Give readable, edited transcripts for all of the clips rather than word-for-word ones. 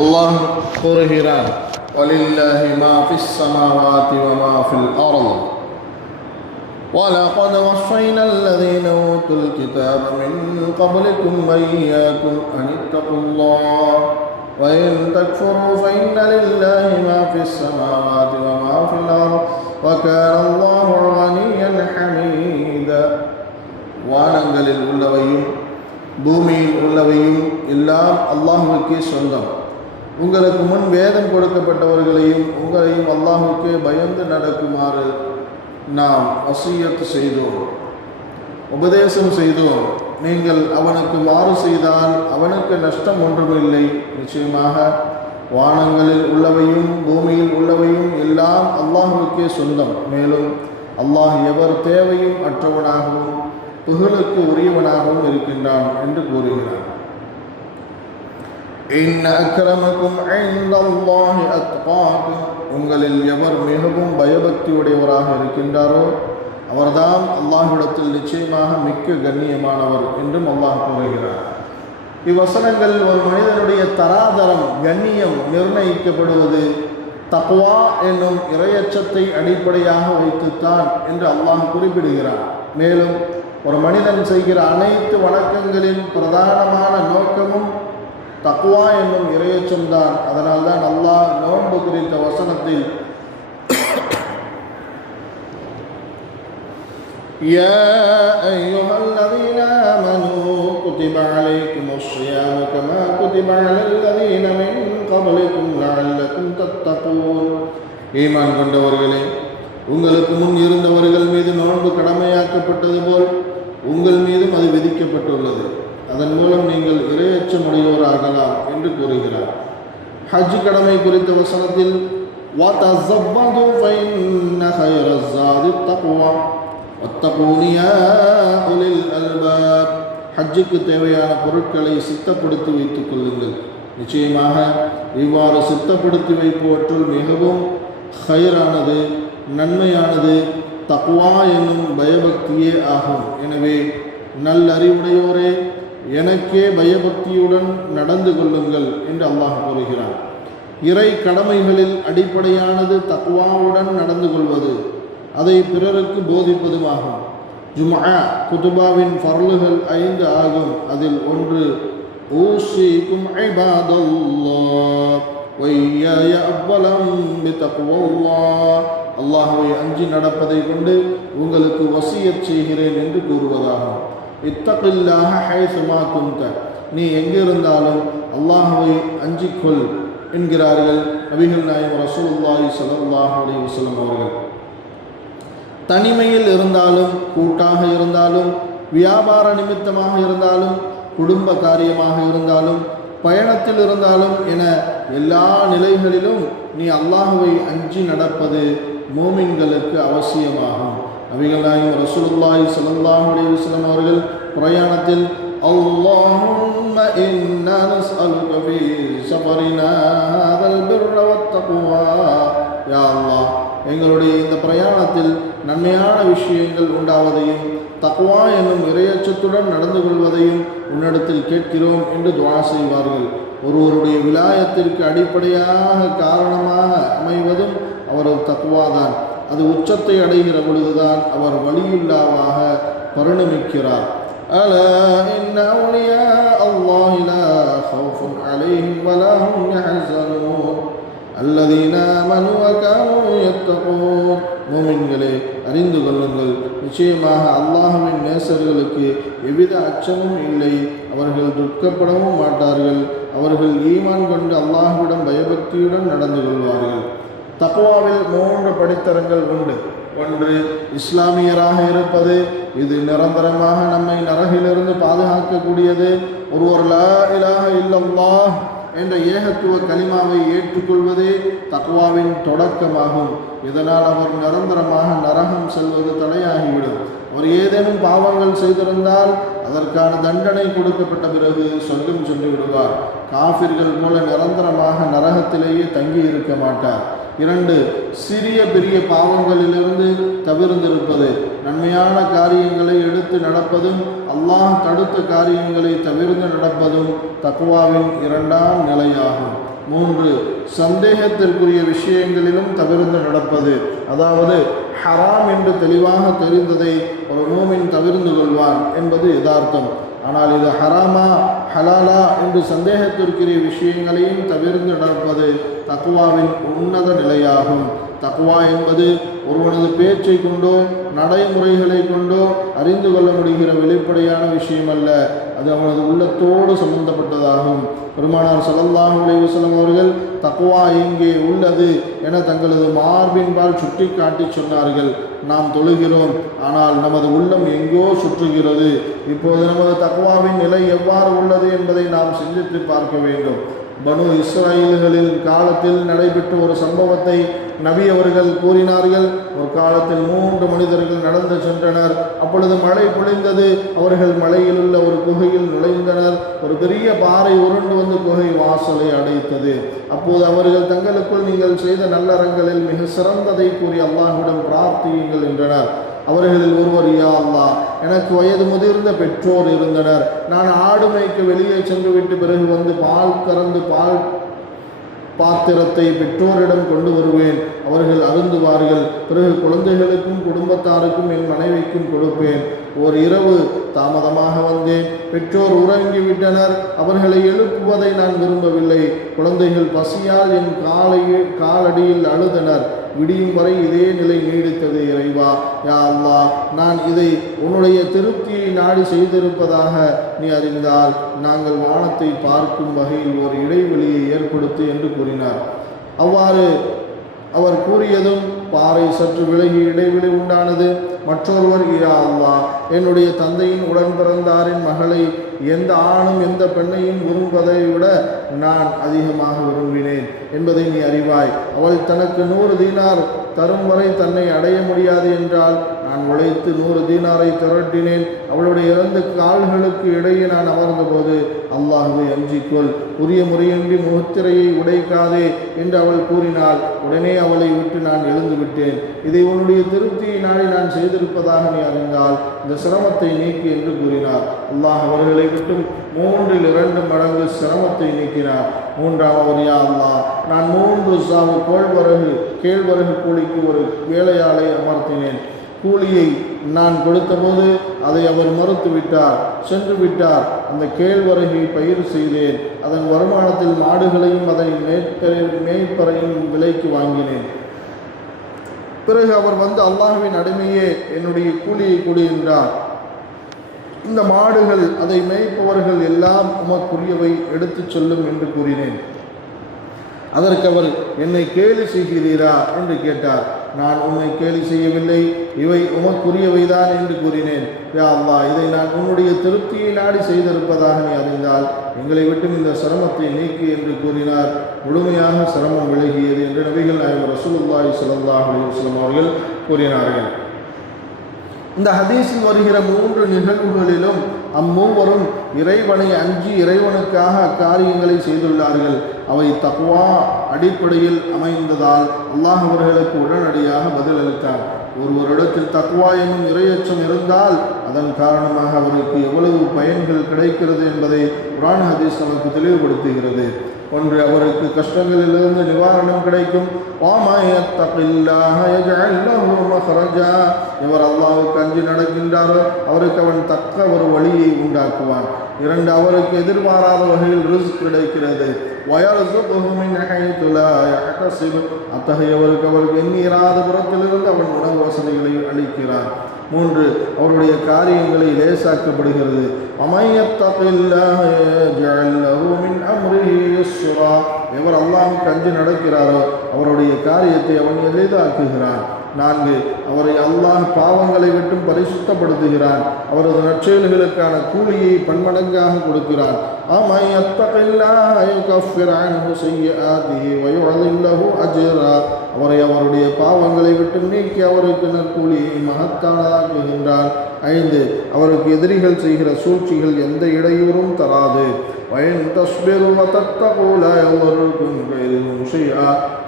அல்லாஹ் கூறுகிறார், வலில்லாஹி மா ஃபிஸ் ஸமாவாதி வ மா ஃபில் அர்ض் وَلَقَدْ وَصَّيْنَا الَّذِينَ أُوتُوا الْكِتَابَ مِنْ قَبْلِكُمْ وَإِيَّاكُمْ أَنِ اتَّقُوا اللَّهَ وَإِنْ تَكْفُرُوا فَإِنَّ لِلَّهِ مَا فِي السَّمَاوَاتِ وَمَا فِي الْأَرْضِ وَكَانَ اللَّهُ غَنِيًّا حَمِيدًا. வானங்களில் உள்ளவையும் பூமியில் உள்ளவையும் எல்லாம் அல்லாஹ்வுக்கே சொந்தம். உங்களுக்கு முன் வேதம் கொடுக்கப்பட்டவர்களையும் உங்களையும் அல்லாஹ்வுக்கே பயந்து நடக்குமாறு நாம் வசியத் செய்தோம், உபதேசம் செய்தோம். நீங்கள் அவனுக்கு மாறு செய்தால் அவனுக்கு நஷ்டம் ஒன்றுமில்லை. நிச்சயமாக வானங்களில் உள்ளவையும் பூமியில் உள்ளவையும் எல்லாம் அல்லாஹ்வுக்கே சொந்தம். மேலும் அல்லாஹ் எவர் தேவையும் அற்றவனாகவும் புகழுக்கு உரியவனாகவும் இருக்கின்றான் என்று கூறுகிறார். இன்ன அக்ரமக்கும் இன்தல்லாஹி அத்காக்கும், உங்களில் எவர் மிகவும் பயபக்தியுடையவராக இருக்கின்றாரோ அவர்தான் அல்லாஹ்விடத்தில் நிச்சயமாக மிக்க கண்ணியமானவர் என்றும் அல்லாஹ் கூறுகிறார். இவ்வசனங்கள் ஒரு மனிதனுடைய தராதரம் கண்ணியம் நிர்ணயிக்கப்படுவது தக்வா என்னும் இறையச்சத்தை அடிப்படையாக வைத்துத்தான் என்று அல்லாஹ் குறிப்பிடுகிறார். மேலும் ஒரு மனிதன் செய்கிற அனைத்து வணக்கங்களின் பிரதானமான நோக்கமும் தக்வா என்னும் இறையச்சம்தான். அதனால்தான் அல்லாஹ் நோன்பு குறித்த வசனத்தில் யா அய்யுஹல்லதீன ஆமனூ குதிப அலைக்குமுஸ் ஸியாமு கமா குதிப அலல்லதீன மின் கப்லிக்கும் லஅல்லக்கும் தத்தகூன், ஈமான் கொண்டவர்களே, உங்களுக்கு முன் இருந்தவர்கள் மீது நோன்பு கடமையாக்கப்பட்டது போல் உங்கள் மீதும் அது விதிக்கப்பட்டுள்ளது. அதன் மூலம் நீங்கள் இறையச்சமுடையோராகலாம் என்று கூறுகிறார். ஹஜ் கடமை குறித்த வசனத்தில் வதஸவ்வது ஃபஇன்ன கைரஸ் ஸாதி தக்வா வத்தகூனி யா உலில் அல்பாப், ஹஜ்ஜுக்கு தேவையான பொருட்களை சித்தப்படுத்தி வைத்துக் கொள்ளுங்கள். நிச்சயமாக இவ்வாறு சித்தப்படுத்தி வைப்பவற்றுள் மிகவும் ஹைரானது நன்மையானது தக்வா என்னும் பயபக்தியே ஆகும். எனவே நல்லறிவுடையோரே, எனக்கே பயபக்தியுடன் நடந்து கொள்ளுங்கள் என்று அல்லாஹ் கூறுகிறார். இறை கடமைகளில் அடிப்படையானது தக்வாவுடன் நடந்து கொள்வது, அதை பிறருக்கு போதிப்பதுமாகும். ஜும்ஆ குதுபாவின் ஃபர்லுகள் 5 ஆகும். அதில் ஒன்று ஊஸீக்கும் இபாதல்லாஹ் வைய்யாய அவ்வலம் பிதக்வல்லாஹ், அல்லாஹ்வை அஞ்சி நடப்பதை கொண்டு உங்களுக்கு வசியத் செய்கிறேன் என்று கூறுவதாகும். இத்தகில்லாஹ ஹைசுமா குந்த, நீ எங்கிருந்தாலும் அல்லாஹ்வை அஞ்சிக்கொள் என்கிறார்கள் நபிகள் நாயகம் ரசூலுல்லாஹி ஸல்லல்லாஹு அலைஹி வஸல்லம் அவர்கள். தனிமையில் இருந்தாலும் கூட்டாக இருந்தாலும் வியாபார நிமித்தமாக இருந்தாலும் குடும்ப காரியமாக இருந்தாலும் பயணத்தில் இருந்தாலும் என எல்லா நிலைகளிலும் நீ அல்லாஹ்வை அஞ்சி நடப்பது மூமின்களுக்கு அவசியமாகும். நபிகள் நாயகம் ரசூலுல்லாஹி ஸல்லல்லாஹு அலைஹி வஸல்லம் அவர்கள் பிரயாணத்தில் அல்லாஹும்ம இன்னா நஸ்அலுக ஃபீ ஸஃபரினா ஹாதல் பிர்ர வத்தக்வா, யா அல்லாஹ், எங்களுடைய இந்த பிரயாணத்தில் நன்மையான விஷயங்கள் உண்டாவதையும் தக்வா என்னும் இறையச்சத்துடன் நடந்து கொள்வதையும் உன்னிடத்தில் கேட்கிறோம் என்று துஆ செய்வார்கள். ஒருவருடைய விலாயத்திற்கு அடிப்படையாக காரணமாக அமைவதும் அவரது தக்வாதான். அது உச்சத்தை அடைகிற பொழுதுதான் அவர் வலியுல்லாவாக பரிணமிக்கிறார். அலா இன்ன அவுலியா அல்லாஹி லா ஹவுஃபுன் அலைஹிம் வலா ஹும் யஹ்ஸனூன் அல்லதீன ஆமனூ வ கானூ யத்தகூன், மூமின்களே, அறிந்து கொள்ளுங்கள், நிச்சயமாக அல்லாஹ்வின் நேசர்களுக்கு எவ்வித அச்சமும் இல்லை, அவர்கள் துக்கப்படவும் மாட்டார்கள், அவர்கள் ஈமான் கொண்டு அல்லாஹ்விடம் பயபக்தியுடன் நடந்து கொள்வார்கள். தக்வாவில் 3 படித்தரங்கள் உண்டு. ஒன்று, இஸ்லாமியராக இருப்பது. இது நிரந்தரமாக நம்மை நரகிலிருந்து பாதுகாக்கக்கூடியது. ஒருவர் லா இலாஹ இல்லல்லாஹ் என்ற ஏகத்துவ கலிமாவை ஏற்றுக்கொள்வதே தக்வாவின் தொடக்கமாகும். இதனால் அவர் நிரந்தரமாக நரகம் செல்வது தடையாகிவிடும். அவர் ஏதேனும் பாவங்கள் செய்திருந்தால் அதற்கான தண்டனை கொடுக்கப்பட்ட பிறகு சொர்க்கம் சென்று விடுவார். காஃபிர்கள் போல நிரந்தரமாக நரகத்திலேயே தங்கி இருக்க மாட்டார். 2, சிறிய பெரிய பாவங்களிலிருந்து தவிர்ந்திருப்பது. நன்மையான காரியங்களை எடுத்து நடப்பதும் அல்லாஹ் தடுத்த காரியங்களை தவிர்த்து நடப்பதும் தக்வாவின் 2ஆம் நிலையாகும். 3 சந்தேகத்திற்குரிய விஷயங்களிலும் தவிர்த்து நடப்பது. அதாவது ஹராம் என்று தெளிவாக தெரிந்ததை ஒரு மூமின் தவிர்த்து கொள்வான் என்பது யதார்த்தம். ஆனால் இது ஹராமா ஹலாலா என்று சந்தேகத்திற்குரிய விஷயங்களையும் தவிர்த்து நடப்பது தக்வாவின் உன்னத நிலையாகும். தக்வா என்பது ஒருவனது பேச்சை கொண்டோ நடைமுறைகளை கொண்டோ அறிந்து கொள்ள முடிகிற வெளிப்படையான விஷயம் அல்ல, அது அவனது உள்ளத்தோடு சம்பந்தப்பட்டதாகும். பெருமானார் ஸல்லல்லாஹு அலைஹி வஸல்லம் அவர்கள் தக்வா எங்கே உள்ளது என தங்களது மார்பின்பால் சுட்டி காட்டி சொன்னார்கள். நாம் தொழுகிறோம், ஆனால் நமது உள்ளம் எங்கோ சுற்றுகிறது. இப்போது நமது தக்வாவின் நிலை எவ்வாறு உள்ளது என்பதை நாம் சிந்தித்து பார்க்க வேண்டும். பனு இஸ்ராயல்களின் காலத்தில் நடைபெற்ற ஒரு சம்பவத்தை நபி அவர்கள் கூறினார்கள். ஒரு காலத்தில் 3 மனிதர்கள் நடந்து சென்றனர். அப்பொழுது மழை பொழிந்தது. அவர்கள் மலையில் உள்ள ஒரு குகையில் நுழைந்தனர். ஒரு பெரிய பாறை உருண்டு வந்து குகை வாசலை அடைத்தது. அப்போது அவர்கள் தங்களுக்குள், நீங்கள் செய்த நல்லறங்களில் மிக சிறந்ததை கூறி அல்லாஹ்விடம் பிரார்த்தியுங்கள் என்றனர். அவர்களில் ஒருவர், யா அல்லாஹ், எனக்கு வயது முதிர்ந்த பெற்றோர் இருந்தனர். நான் ஆடு மேய்க்க வெளியே சென்று விட்டு பிறகு வந்து பால் கறந்து பால் பாத்திரத்தை பெற்றோரிடம் கொண்டு வருவேன். அவர்கள் அருந்துவார்கள். பிறகு குழந்தைகளுக்கும் குடும்பத்தாருக்கும் என் மனைவிக்கும் கொடுப்பேன். ஓர் இரவு தாமதமாக வந்தேன். பெற்றோர் உறங்கிவிட்டனர். அவர்களை எழுப்புவதை நான் விரும்பவில்லை. குழந்தைகள் பசியால் என் காலடியில் அழுதனர். விடியும் வரை இதே நிலை நீடித்தது. இறைவா, யா அல்லாஹ், நான் இதை உன்னுடைய திருப்தியை நாடி செய்திருப்பதாக நீ அறிந்தால் நாங்கள் வானத்தை பார்க்கும் வகையில் ஒரு இடைவெளியை ஏற்படுத்து என்று கூறினார். அவ்வாறு அவர் கூறியதும் பாறை சற்று விலகி இடைவெளி உண்டானது. மற்றொருவர், யா அல்லாஹ், என்னுடைய தந்தையின் உடன் பிறந்தாரின் மகளை எந்த ஆணும் எந்த பெண்ணையும் விரும்புவதை விட நான் அதிகமாக விரும்பினேன் என்பதை நீ அறிவாய். அவள் தனக்கு 100 தீனார் தரும் வரை தன்னை அடைய முடியாது என்றால் நான் உழைத்து 100 தீனாரை திரட்டினேன். அவளுடைய 2 கால்களுக்கு இடையே நான் அமர்ந்தபோது, அல்லாஹ்வை அஞ்சிக்கொள், உரிய முறையின்றி முகத்திரையை உடைக்காதே என்று அவள் கூறினாள். உடனே அவளை விட்டு நான் எழுந்து விட்டேன். இதை உன்னுடைய திருப்தியை நாடி நான் செய்திருப்பதாக நீ அறிந்தால் இந்த சிரமத்தை நீக்கி என்று கூறினார். அல்லாஹ் அவர்களை விட்டும் 3 2 மடங்கு சிரமத்தை நீக்கினார். 3ஆவது, யா அல்லாஹ், நான் 3 சாவு கேழ்வரகு கூலிக்கு ஒரு வேலையாளை அமர்த்தினேன். கூலியை நான் கொடுத்தபோது அதை அவர் மறுத்து விட்டார், சென்று விட்டார். அந்த கேழ்வரகை பயிர் செய்தேன். அதன் வருமானத்தில் மாடுகளையும் அதை மேய்ப்பரையும் விலைக்கு வாங்கினேன். பிறகு அவர் வந்து, அல்லாஹ்வின் அடிமையே, என்னுடைய கூலியை கொடு என்றார். இந்த மாடுகள், அதை மேய்ப்பவர்கள் எல்லாம் உமக்குரியவை, எடுத்துச் சொல்லும் என்று கூறினேன். அதற்கு அவர், என்னை கேலி செய்கிறீரா என்று கேட்டார். நான் உன்னை கேலி செய்யவில்லை, இவை உமக்குரியவைதான் என்று கூறினேன். யா அல்லாஹ், இதை நான் உன்னுடைய திருப்தியை நாடி செய்திருப்பதாக நீ அறிந்தால் எங்களை விட்டும் இந்த சிரமத்தை நீக்கி என்று கூறினார். முழுமையாக சிரமம் விலகியது என்று நபிகள் நாயகம் ரசூலுல்லாஹி ஸல்லல்லாஹு அலைஹி வஸல்லம் அவர்கள் கூறினார்கள். இந்த ஹதீஸில் வருகிற 3 நிகழ்வுகளிலும் அம்மூவரும் இறைவனை அஞ்சி இறைவனுக்காக அக்காரியங்களை செய்துள்ளார்கள். அவை தக்வா அடிப்படையில் அமைந்ததால் அல்லாஹ் அவர்களுக்கு உடனடியாக பதில் அளித்தார். ஒருவரிடத்தில் தக்வா என்னும் இறையச்சம் இருந்தால் அதன் காரணமாக அவருக்கு எவ்வளவு பயன்கள் கிடைக்கிறது என்பதை குர்ஆன் ஹதீஸ் நமக்கு தெளிவுபடுத்துகிறது. ஒன்று, அவருக்கு கஷ்டங்களிலிருந்து நிவாரணம் கிடைக்கும். எவர் அல்லாஹ்வுக்கு அஞ்சி நடக்கின்றாரோ அவருக்கு அவன் தக்க ஒரு வழியை உண்டாக்குவான். 2, அவருக்கு எதிர்பாராத வகையில் ரிஸ்க் கிடைக்கிறது. அத்தகையவருக்கு அவருக்கு எண்ணிராத புறத்திலிருந்து அவன் உணவு வசதிகளை அளிக்கிறான். 3, அவருடைய காரியங்களை லேசாக்கப்படுகிறது. எவர் அல்லாஹ்வுக்கு அஞ்சி நடக்கிறாரோ அவருடைய காரியத்தை அவன் எளிதாக்குகிறான். 4, அவரை அல்லாஹ் பாவங்களை விட்டும் பரிசுத்தப்படுத்துகிறான். அவரது நற்செயல்களுக்கான கூலியை பன்மடங்காக கொடுக்கிறான். அவரை அவருடைய பாவங்களை விட்டு நீக்கி அவருக்கு நற்கூலியை மகத்தானதாக்குகின்றான். 5, அவருக்கு எதிரிகள் செய்கிற சூழ்ச்சிகள் எந்த இடையூறும் தராது.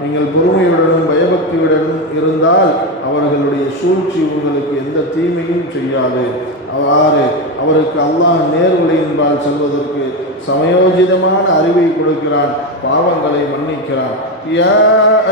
நீங்கள் பொறுமையுடனும் பயபக்தியுடனும் இருந்தால் அவர்களுடைய சூழ்ச்சி உங்களுக்கு எந்த தீமையும் செய்யாது. அவ்வாறு அவருக்கு அல்லாஹ் நேர்வழியின்பால் செல்வதற்கு சமயோஜிதமான அறிவை கொடுக்கிறான், பாவங்களை மன்னிக்கிறான். யா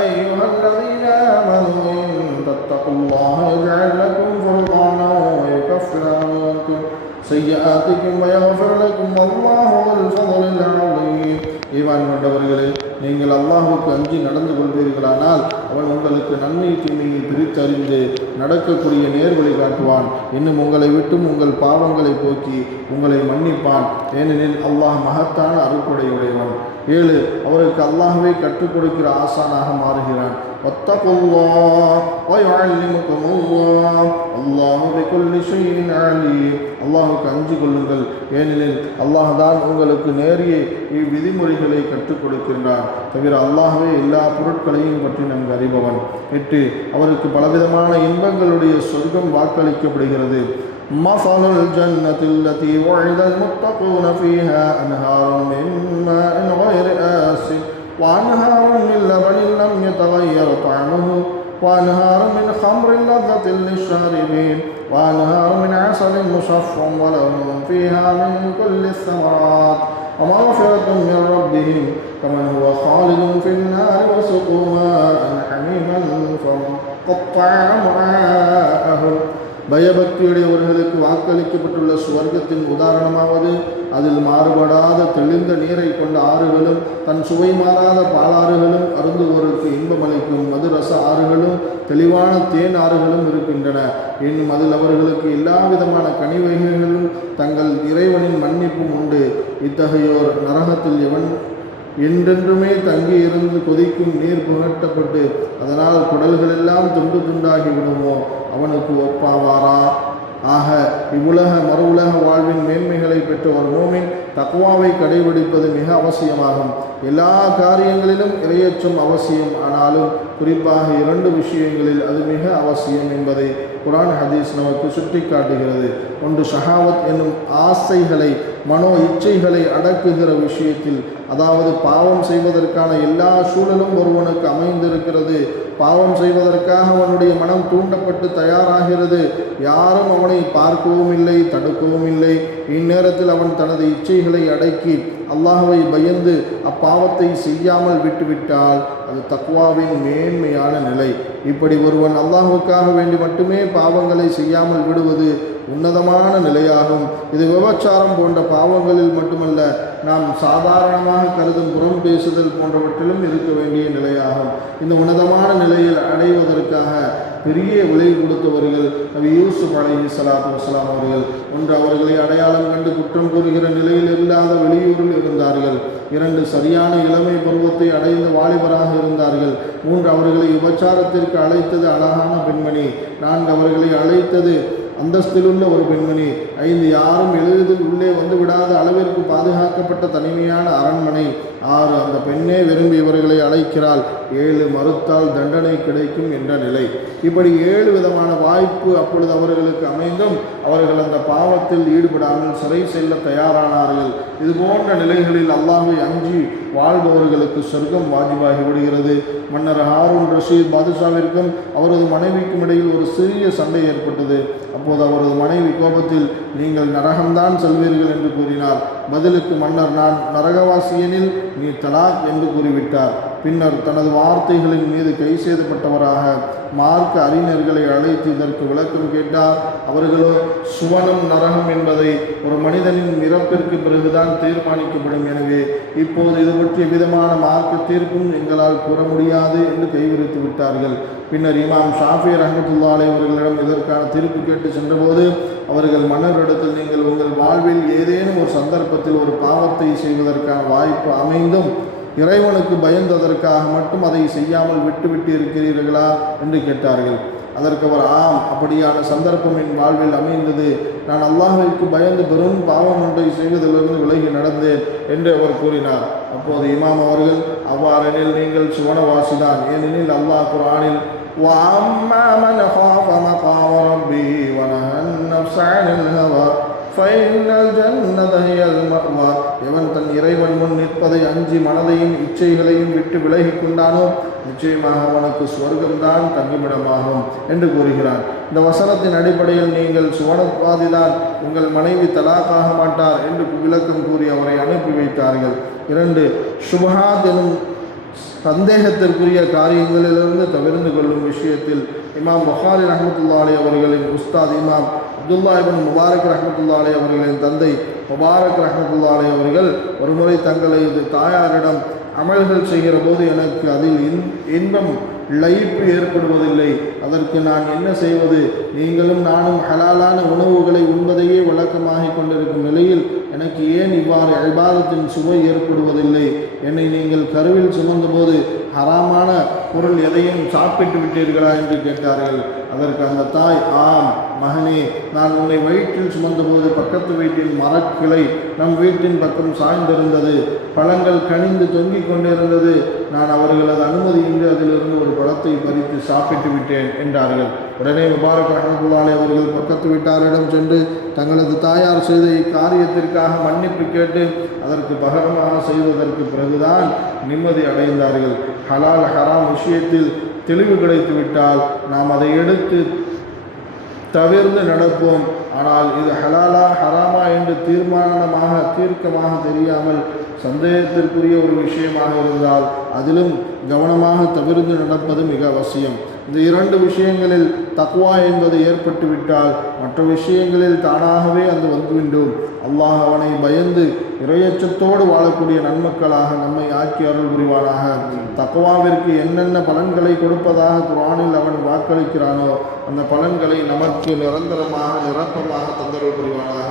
அய்யுஹல்லதீன ஆமனூ இன் தத்தகுல்லாஹ யஜ்அல் லகும் ஃபுர்கானன் வ யுகஃபிர் அன்கும் ஸய்யிஆத்திக்கும் வ யக்ஃபிர் லகும் வல்லாஹு ذுல் ஃபضலில் அஸீம். ஈமான் கொண்டவர்களே, நீங்கள் அல்லாஹ்வுக்கு அஞ்சி நடந்து கொள்வீர்களானால் அவன் உங்களுக்கு நன்மை தீமையை பிரித்தறிந்து நடக்கக்கூடிய நேர்வழி காட்டுவான். இன்னும் உங்களை விட்டும் உங்கள் பாவங்களை போக்கி உங்களை மன்னிப்பான். ஏனெனில் அல்லாஹ் மகத்தான அருட்கொடையுடையவன். 7 அவருக்கு அல்லாஹ்வை கற்றுக் கொடுக்கிற ஆசானாக மாறுகிறான். வத்தகுல்லாஹ் வ யுஅல்லிமுகுமுல்லாஹ் அல்லாஹு பிகுல்லி ஷைஇன் அலீம். அல்லாஹ்வுக்கு அஞ்சி கொள்ளுங்கள், ஏனெனில் அல்லாஹ் தான் உங்களுக்கு நேரிய இவ்விதிமுறைகளை கற்றுக் கொடுக்கின்றான். தவிர அல்லாஹ்வே எல்லா பொருட்களையும் பற்றி நன்கு அறிபவன். 8 அவருக்கு பலவிதமான இன்பங்களுடைய சொர்க்கம் வாக்களிக்கப்படுகிறது. مثل الجنة التي وعد المتقون فيها أنهار من ماء غير آسن وأنهار من لبن لم يتغير طعمه وأنهار من خمر لذة للشاربين وأنهار من عسل مصفى ولهم فيها من كل الثمرات ومغفرة من ربهم كمن هو خالد في النار وسقوا ماء حميما فقطع أمعاءهم. பயபக்தியுடையவர்களுக்கு வாக்களிக்கப்பட்டுள்ள சுவர்க்கத்தின் உதாரணமாவது அதில் மாறுபடாத தெளிந்த நீரை கொண்ட ஆறுகளும் தன் சுவை மாறாத பாலாறுகளும் அருந்துவோருக்கு இன்பமளிக்கும் மதுரச ஆறுகளும் தெளிவான தேன் ஆறுகளும் இருக்கின்றன. இன்னும் அதில் அவர்களுக்கு எல்லா விதமான கனிவகைகளும் தங்கள் இறைவனின் மன்னிப்பும் உண்டு. இத்தகையோர் நரகத்தில் எவன் என்றென்றுமே தங்கி இருந்து கொதிக்கும் நீர் புகட்டப்பட்டு அதனால் குடல்கள் எல்லாம் துண்டு துண்டாகி விடுமோ அவனுக்கு ஒப்பாவாரா? ஆக இவ்வுலக மறு உலக வாழ்வின் மேன்மைகளை பெற்ற ஒரு மூமின் தக்வாவை கடைபிடிப்பது மிக அவசியமாகும். எல்லா காரியங்களிலும் இறையச்சம் அவசியம், ஆனாலும் குறிப்பாக 2 விஷயங்களில் அது மிக அவசியம் என்பதை குர்ஆன் ஹதீஸ் நமக்கு சுட்டி காட்டுகிறது. ஒன்று, ஷஹாவத் என்னும் ஆசைகளை மனோ இச்சைகளை அடக்குகிற விஷயத்தில், அதாவது பாவம் செய்வதற்கான எல்லா சூழலும் ஒருவனுக்கு அமைந்திருக்கிறது. பாவம் செய்வதற்காக அவனுடைய மனம் தூண்டப்பட்டு தயாராகிறது. யாரும் அவனை பார்க்கவும் இல்லை, தடுக்கவும் இல்லை. இந்நேரத்தில் அவன் தனது இச்சைகளை அடக்கி அல்லாஹ்வை பயந்து அப்பாவத்தை செய்யாமல் விட்டுவிட்டால் அது தக்வாவின் மேன்மையான நிலை. இப்படி ஒருவன் அல்லாஹ்வுக்காக வேண்டி மட்டுமே பாவங்களை செய்யாமல் விடுவது உன்னதமான நிலையாகும். இது விபச்சாரம் போன்ற பாவங்களில் மட்டுமல்ல, நாம் சாதாரணமாக கருதும் புறம் பேசுதல் போன்றவற்றிலும் இருக்க வேண்டிய நிலையாகும். இந்த உன்னதமான நிலையில் அடைவதற்காக பெரிய விலை கொடுத்தவர்கள் நபி யூசுப் அலைஹிஸ்ஸலாத்து வஸ்ஸலாம் அவர்கள். ஒன்று, அவர்களை அடையாளம் கண்டு குற்றம் கூறுகிற நிலையில் இல்லாத வெளியூரில் இருந்தார்கள். 2, சரியான இளமை பருவத்தை அடைந்த வாலிபராக இருந்தார்கள். 3, அவர்களை விபச்சாரத்திற்கு அழைத்தது அழகான பெண்மணி. 4, அவர்களை அழைத்தது அந்தஸ்திலுள்ள ஒரு பெண்மணி. 5, யாரும் எளிதில் உள்ளே வந்து விடாத அளவிற்கு பாதுகாக்கப்பட்ட தனிமையான அரண்மனை. 6, அந்த பெண்ணே விரும்பி இவர்களை அழைக்கிறாள். 7, மறுத்தால் தண்டனை கிடைக்கும் என்ற நிலை. இப்படி 7 விதமான வாய்ப்பு அப்பொழுது அவர்களுக்கு அமைந்தும் அவர்கள் அந்த பாவத்தில் ஈடுபடாமல் சிறை செல்ல தயாரானார்கள். இது போன்ற நிலைகளில் அல்லாஹ்வை அஞ்சி வாழ்பவர்களுக்கு சொர்க்கம் வாஜிபாகி விடுகிறது. மன்னர் ஹாரூன் ரஷீத் பாதுஷாவிற்கும் அவரது மனைவிக்கும் இடையில் ஒரு சிறிய சண்டை ஏற்பட்டது. அப்போது அவரது மனைவி கோபத்தில், நீங்கள் நரகம்தான் செல்வீர்கள் என்று கூறினார். பதிலுக்கு மன்னர், நான் நரகவாசியனில் நீ தலாக் என்று கூறிவிட்டார். பின்னர் தனது வார்த்தைகளின் மீது கை செய்தப்பட்டவராக மார்க்க அறிஞர்களை அழைத்து இதற்கு விளக்கம் கேட்டார். அவர்களோ சுவனம் நரகம் என்பதை ஒரு மனிதனின் இறப்பிற்கு பிறகுதான் தீர்மானிக்கப்படும். எனவே இப்போது இது பற்றிய விதமான மார்க்க தீர்ப்பும் எங்களால் கூற முடியாது என்று கைவிரித்து விட்டார்கள். பின்னர் இமாம் ஷாஃபி ரஹ்மத்துல்லாஹி அலைஹி அவர்களிடம் இதற்கான தீர்ப்பு கேட்டு சென்றபோது அவர்கள் மன்னரிடத்தில், நீங்கள் உங்கள் வாழ்வில் ஏதேனும் ஒரு சந்தர்ப்பத்தில் ஒரு பாவத்தை செய்வதற்கான வாய்ப்பு அமைந்தும் இறைவனுக்கு பயந்ததற்காக மட்டும் அதை செய்யாமல் விட்டுவிட்டு இருக்கிறீர்களா என்று கேட்டார்கள். அதற்கு அவர், ஆம், அப்படியான சந்தர்ப்பம் என் வாழ்வில் அமைந்தது. நான் அல்லாஹ்விற்கு பயந்து பெரும் பாவம் ஒன்றை செய்வதிலிருந்து விலகி நடந்தேன் என்று அவர் கூறினார். அப்போது இமாம் அவர்கள், அவ்வாறெனில் நீங்கள் சுவனவாசிதான். ஏனெனில் அல்லாஹ் குர்ஆனில் وَأَمَّا مَنْ خَافَ مَقَامَ رَبِّهِ وَنَهَى النَّفْسَ عَنِ الْهَوَى ஃபைனல் ஜன்னதஹியல் மஅவா, எவன் தன் இறைவன் முன் நிற்பதை அஞ்சி மனதையும் இச்சைகளையும் விட்டு விலகி கொண்டானோ நிச்சயமாக அவனுக்கு சுவர்க்கம்தான் தங்குமிடமாகும் என்று கூறுகிறார். இந்த வசனத்தின் அடிப்படையில் நீங்கள் சுவனவாதிதான், உங்கள் மனைவி தலாக்காக மாட்டார் என்று விளக்கம் கூறி அவரை அனுப்பி வைத்தார்கள். 2. சுபஹாத் எனும் சந்தேகத்திற்குரிய காரியங்களிலிருந்து தவிர்ந்து கொள்ளும் விஷயத்தில் இமாம் புகாரி ரஹ்மத்துல்லாஹி அலைஹி அவர்களின் உஸ்தாத் இமாம் அப்துல்லா இப்னு முபாரக் ரஹ்மத்துல்லாஹி அலைஹி அவர்களின் தந்தை முபாரக் ரஹ்மத்துல்லாஹி அலைஹி அவர்கள் ஒருமுறை தங்களது தாயாரிடம் அமல்கள் செய்கிற போது எனக்கு அதில் இன்பம் லயிப்பு ஏற்படுவதில்லை, அதற்கு நான் என்ன செய்வது? நீங்களும் நானும் ஹலாலான உணவுகளை உண்பதையே வழக்கமாகிக் கொண்டிருக்கும் நிலையில் எனக்கு ஏன் இவ்வாறு இபாதத்தின் சுவை ஏற்படுவதில்லை? என்னை நீங்கள் கருவில் சுமந்தபோது ஹராமான பொருள் எதையும் சாப்பிட்டு விட்டீர்களா என்று கேட்டார்கள். அதற்கு அந்த தாய், ஆம் மகனே, நான் உன்னை வயிற்றில் சுமந்தபோது பக்கத்து வீட்டில் மரக்கிளை நம் வீட்டின் பக்கம் சாய்ந்திருந்தது, பழங்கள் கனிந்து தொங்கிக் கொண்டிருந்தது, நான் அவர்களது அனுமதியின்றி அதிலிருந்து ஒரு பழத்தை பறித்து சாப்பிட்டு விட்டேன் என்றார்கள். உடனே முபாரக் ரஹ்மத்துல்லாஹி அலைஹி அவர்கள் பக்கத்து வீட்டாரிடம் சென்று தங்களது தாயார் செய்த இக்காரியத்திற்காக மன்னிப்பு கேட்டு அதற்கு பகரமாக செய்வதற்கு பிறகுதான் நிம்மதி அடைந்தார்கள். ஹலால் ஹராம் விஷயத்தில் தெளிவு கிடைத்து விட்டால் நாம் அதை எடுத்து தவிர்த்து நடப்போம். ஆனால் இது ஹலாலா ஹராமா என்று தீர்க்கமாக தெரியாமல் சந்தேகத்திற்குரிய ஒரு விஷயமாக இருந்தால் அதிலும் கவனமாக தவிர்த்து நடப்பது மிக அவசியம். இந்த 2 விஷயங்களில் தக்வா என்பது ஏற்பட்டுவிட்டால் மற்ற விஷயங்களில் தானாகவே அது வந்துவிடும். அல்லாஹ் அவனை பயந்து இறையச்சத்தோடு வாழக்கூடிய நன்மக்களாக நம்மை ஆக்கி அருள் புரிவானாக. தக்வாவிற்கு என்னென்ன பலன்களை கொடுப்பதாக குர்ஆனில் அவன் வாக்களிக்கிறானோ அந்த பலன்களை நமக்கு நிரந்தரமாக நிரப்பமாக தந்தருள் புரிவானாக.